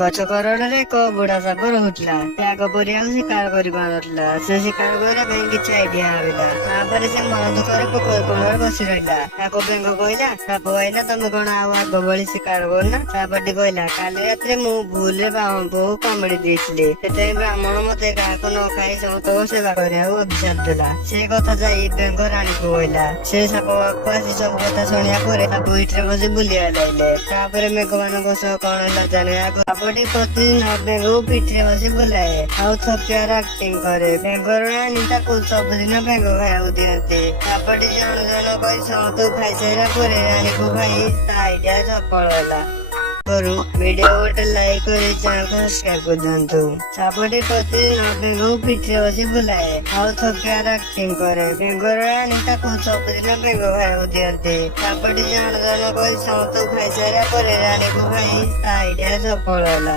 ଗଛ କରଡ଼ରେ ଏକ ବୁଢା ସାପ ରହୁଥିଲା। ସେ ଆଗ ପରିବାକୁ ଶିକାର କରିପାରୁନଥିଲା। ସେ ଶିକାର କରିବା ପାଇଁ କିଛି ଆଇଡିଆ ଭାବିଲା। ତାପରେ ସେ ମନ ଦୁଃଖରେ ପୋଖରୀ କୋଳରେ ବସି ରହିଲା। ତାକୁ ବେଙ୍ଗ କହିଲା, ସାପ ଭାଇନା ତମେ କଣ ଆଉ ଆଗ ଭଳି ଶିକାର କରୁନା? ସାପଟି କହିଲା, କାଲି ରାତିରେ ମୁଁ ଭୁଲରେ ବାମକୁ କାମୁଡି ଦେଇଥିଲି। ସେଥିପାଇଁ ବ୍ରାହ୍ମଣ ମତେ କାହାକୁ ନ ଖାଇ ସମସ୍ତଙ୍କୁ ସେବା କରିବାକୁ ଅଭିଶାପ ଦେଲା। ସେ କଥା ଯାଇ ବେଙ୍ଗ ରାଣୀକୁ କହିଲା। ସେ ସାପ ପାଖକୁ ଆସି ସବୁ କଥା ଶୁଣିବା ପରେ ସାପ ପିଠିରେ ବସି ବୁଲିବା ଲାଗିଲେ। ତାପରେ ମେଘମାନଙ୍କ ସହ କଣ ହେଲା ଜାଣିବାକୁ ସାପଟି ପ୍ରତିଦିନ ବେଙ୍ଗକୁ ପିଠିରେ ବସି ବୁଲାଏ ଆଉ ଥକିବାର ଆକ୍ଟିଂ କରେ। ବେଙ୍ଗର ରାଣୀ ତାକୁ ସବୁଦିନ ବେଙ୍ଗ ଖାଇବାକୁ ଦିଅନ୍ତି। ସାପଟି ଜଣ ଜଣ କରି ସମସ୍ତଙ୍କୁ ଖାଇସାରିଲା ପରେ ରାଣୀକୁ ଖାଇ ତା ଆଇଡିଆ ସଫଳ ହେଲା। ଭିଡିଓ ଗୋଟେ ଲାଇକ୍ କରି ଚ୍ୟାନେଲକୁ ସବସ୍କ୍ରାଇବ କରିଦିଅନ୍ତୁ। ସାପଟି ପ୍ରତିଦିନ ବେଙ୍ଗକୁ ପିଠିରେ ବସି ବୁଲାଏ ଆଉ ଥକିବାର ଆକ୍ଟିଂ କରେ। ବେଙ୍ଗର ରାଣୀ ତାକୁ ସବୁଦିନ ବେଙ୍ଗ ଖାଇବାକୁ ଦିଅନ୍ତି। ସାପଟି ଜଣ ଜଣ କରି ସମସ୍ତଙ୍କୁ ଖାଇସାରିଲା ପରେ ରାଣୀକୁ ଖାଇ ତା ଆଇଡିଆ ସଫଳ ହେଲା।